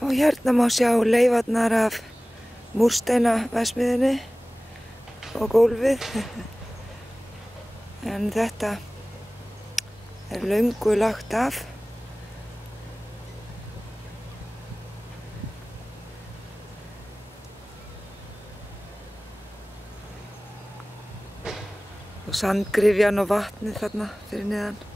Og hérna má sjá leifarnar af múrsteinaverksmiðjunni og gólfið. En þetta er löngu lagt af. Og sandgryfjan og vatnið þarna fyrir neðan.